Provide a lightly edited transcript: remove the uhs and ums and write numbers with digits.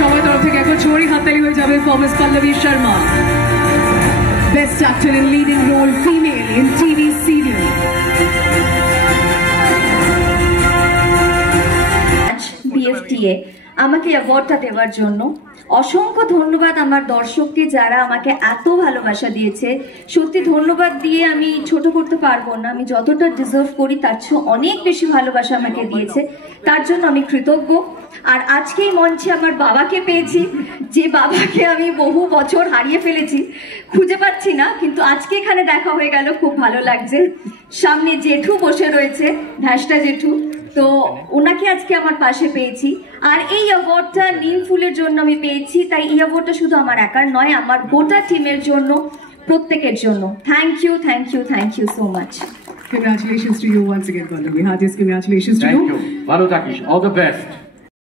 সবার তরফ থেকে একবার জোরে হাততালি হয়ে যাবে for miss Pallavi Sharma, best actor in leading role female in TV serial. BFTA আমাকে অ্যাওয়ার্ডটা দেওয়ার জন্য অসংখ্য ধন্যবাদ আমার দর্শককে যারা আমাকে এত ভালোবাসা দিয়েছে। সত্যি ধন্যবাদ দিয়ে আমি ছোট করতে পারবো না, আমি যতটা ডিজার্ভ করি তার চেয়ে অনেক বেশি ভালোবাসা আমাকে দিয়েছে, তার জন্য আমি কৃতজ্ঞ। আর আজকে এই মঞ্চে আমার বাবাকে পেয়েছি, যে বাবাকে আমি বহু বছর হারিয়ে ফেলেছি, খুঁজে পাচ্ছি না, কিন্তু আজকে এখানে দেখা হয়ে গেল, খুব ভালো লাগছে। সামনে জেঠু বসে রয়েছে, ধ্যাসটা জেঠু, তো ওনাকে আজকে আমার পাশে পেয়েছি। আর এই অ্যাওয়ার্ডটা নিম ফুলের জন্য আমি পেয়েছি, তাই এই অ্যাওয়ার্ডটা শুধু আমার একার নয়, আমার গোটা টিমের জন্য, প্রত্যেকের জন্য। Thank you, thank you, thank you so much. Congratulations to you once again, Pallavi. Heartiest congratulations to you. Thank you. Bhalo থাকিস, all the best.